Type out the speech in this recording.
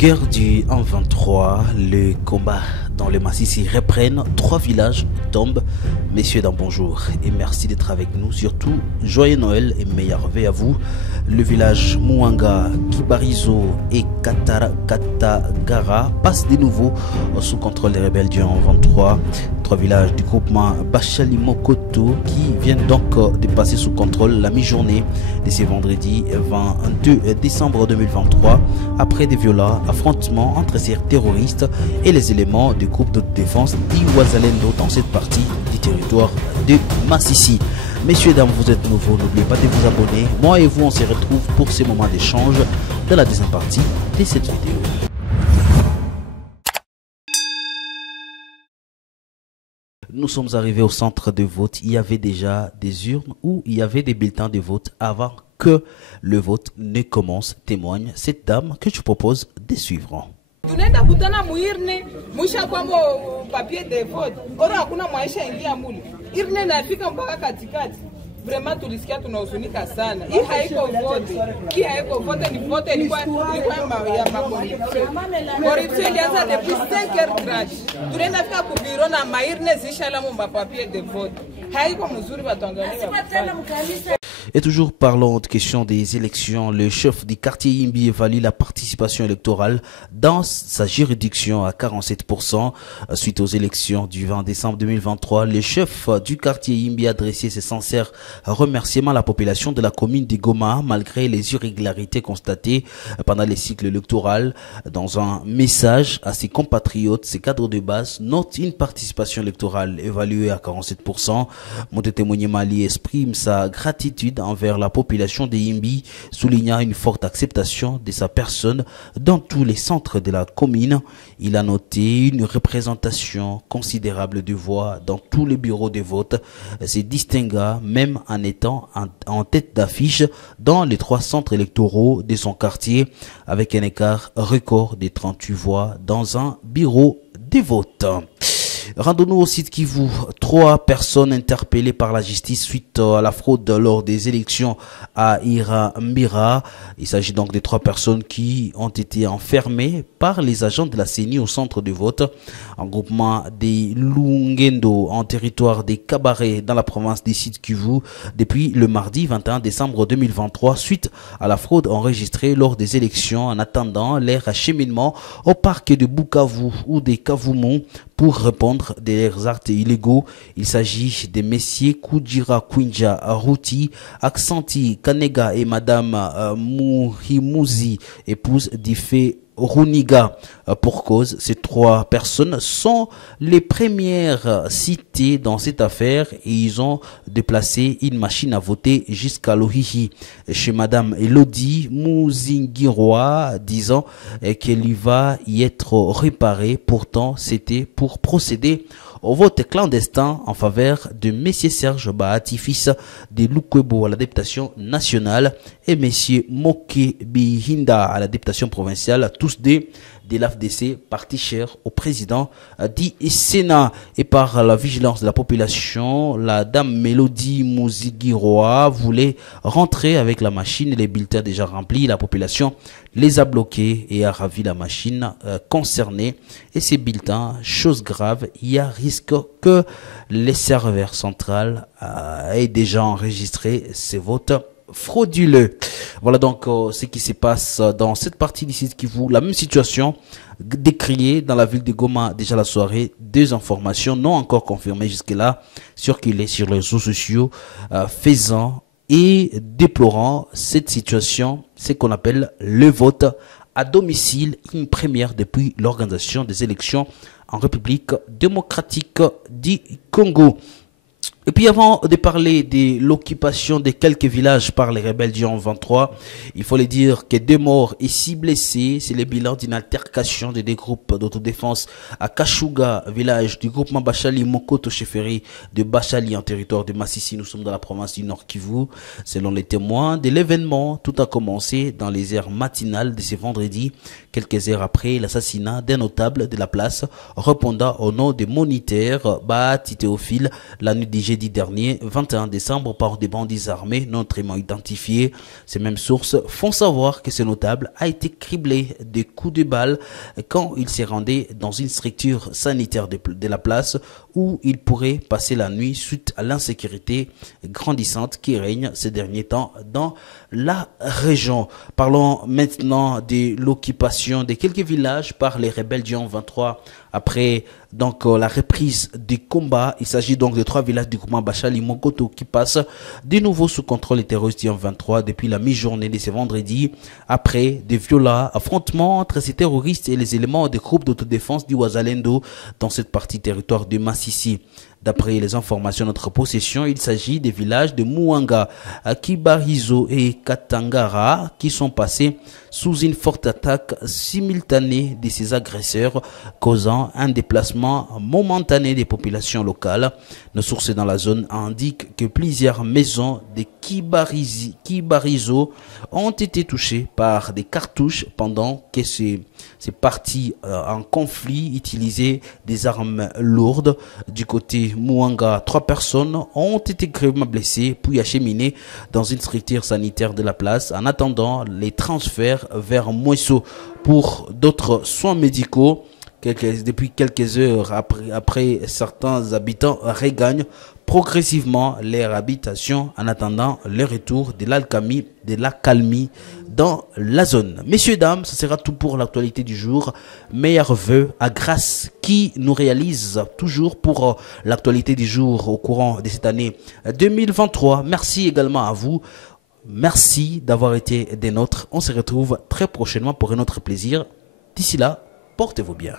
Guerre du 1-23, le combat dans le Massissi reprennent, 3 villages tombent. Messieurs, d'un bonjour et merci d'être avec nous. Surtout, joyeux Noël et meilleurs vœux à vous. Le village Mouanga, Kibarizo et Katagara passent de nouveau sous contrôle des rebelles du 1-23. 3 villages du groupement Bachali Mokoto qui viennent donc de passer sous contrôle la mi-journée de ce vendredi 22 décembre 2023 après des violents affrontements entre ces terroristes et les éléments du groupe de défense d'Iwazalendo dans cette partie du territoire de Massissi. Messieurs, dames, vous êtes nouveaux, n'oubliez pas de vous abonner. Moi et vous, on se retrouve pour ces moments d'échange dans la deuxième partie de cette vidéo. Nous sommes arrivés au centre de vote. Il y avait déjà des urnes où il y avait des bulletins de vote avant que le vote ne commence, témoigne cette dame que je propose de suivre. Tunaenda kutana muirne mwisha kwamo papier de vote ora hakuna maisha ingia muli irne nafika mpaka katikati. Vraiment tulisikia tunahuzunika sana. Hii haiko vote. Hii haiko vote, ni vote ilikuwa ya corruption ilianza depuis 5h30. Tunaenda fika kubiro na mairne zishala mu papier de vote. Haiko mzuri batuangalia. Et toujours parlons de question des élections, le chef du quartier Yimbi évalue la participation électorale dans sa juridiction à 47% suite aux élections du 20 décembre 2023. Le chef du quartier Yimbi a adressé ses sincères remerciements à la population de la commune de Goma malgré les irrégularités constatées pendant les cycles électoraux. Dans un message à ses compatriotes, ses cadres de base notent une participation électorale évaluée à 47%. Motete Mali exprime sa gratitude envers la population de Yimbi, soulignant une forte acceptation de sa personne dans tous les centres de la commune. Il a noté une représentation considérable de voix dans tous les bureaux de vote, se distingua même en étant en tête d'affiche dans les 3 centres électoraux de son quartier, avec un écart record de 38 voix dans un bureau de vote. Rendons-nous au site Kivu. 3 personnes interpellées par la justice suite à la fraude lors des élections à Irambira. Il s'agit donc de 3 personnes qui ont été enfermées par les agents de la CENI au centre de vote. Un groupement des Lungendo en territoire des Cabarets dans la province du site Kivu depuis le mardi 21 décembre 2023 suite à la fraude enregistrée lors des élections en attendant leur acheminement au parc de Bukavu ou des Kavumu pour répondre des actes illégaux. Il s'agit des messieurs Kujira Kwinja Ruti, Aksanti Kanega et madame Muhimuzi, épouse d'Ife Runiga. Pour cause, ces 3 personnes sont les premières citées dans cette affaire et ils ont déplacé une machine à voter jusqu'à Lohihi chez madame Elodie Mouzingiroa, disant qu'elle y va y être réparée. Pourtant, c'était pour procéder au vote clandestin en faveur de M. Serge Bahati, fils de Lukwebo à la députation nationale, et M. Moke Bihinda à la députation provinciale, tous de l'AFDC, parti cher au président du Sénat. Et par la vigilance de la population, la dame Mélodie Mouzigiroa voulait rentrer avec la machine et les bulletins déjà remplis. La population les a bloqués et a ravi la machine concernée. Et ces bulletins, chose grave, il y a risque que les serveurs centrales aient déjà enregistré ces votes frauduleux. Voilà donc ce qui se passe dans cette partie du site Kivu. La même situation décriée dans la ville de Goma déjà la soirée. 2 informations non encore confirmées jusque-là circulées sur les réseaux sociaux faisant et déplorant cette situation, ce qu'on appelle le vote à domicile, une première depuis l'organisation des élections en République démocratique du Congo. Et puis avant de parler de l'occupation de quelques villages par les rebelles du 23, il faut le dire que 2 morts et 6 blessés, c'est le bilan d'une altercation de 2 groupes d'autodéfense à Kashuga, village du groupement Bachali Mokoto Cheferi de Bachali en territoire de Massissi. Nous sommes dans la province du Nord Kivu. Selon les témoins de l'événement, tout a commencé dans les heures matinales de ce vendredi, quelques heures après l'assassinat d'un notable de la place, répondant au nom de Moniteur Bahati Théophile la nuit du jeudi vendredi dernier, 21 décembre, par des bandits armés non très identifiés. Ces mêmes sources font savoir que ce notable a été criblé de coups de balle quand il s'est rendu dans une structure sanitaire de la place où il pourrait passer la nuit suite à l'insécurité grandissante qui règne ces derniers temps dans la région. Parlons maintenant de l'occupation de quelques villages par les rebelles du 23 après la reprise des combats. Il s'agit donc de 3 villages du groupement Bachali Mokoto qui passent de nouveau sous contrôle des terroristes du 23 depuis la mi-journée de ce vendredi après de violents affrontements entre ces terroristes et les éléments des groupes d'autodéfense du Wazalendo dans cette partie territoire de Massissi. D'après les informations de notre possession, il s'agit des villages de Mouanga, Kibarizo et Katangara qui sont passés sous une forte attaque simultanée de ces agresseurs, causant un déplacement momentané des populations locales. Nos sources dans la zone indiquent que plusieurs maisons de Kibarizo ont été touchées par des cartouches pendant que ces partis en conflit utilisaient des armes lourdes. Du côté Mouanga, 3 personnes ont été grièvement blessées puis acheminées dans une structure sanitaire de la place en attendant les transferts vers Mouesso pour d'autres soins médicaux. Depuis quelques heures après, certains habitants regagnent progressivement leur habitation en attendant le retour de l'accalmie dans la zone. Messieurs, dames, ce sera tout pour l'actualité du jour. Meilleurs vœux à Grâce qui nous réalise toujours pour l'actualité du jour au courant de cette année 2023. Merci également à vous. Merci d'avoir été des nôtres. On se retrouve très prochainement pour un autre plaisir. D'ici là, portez-vous bien.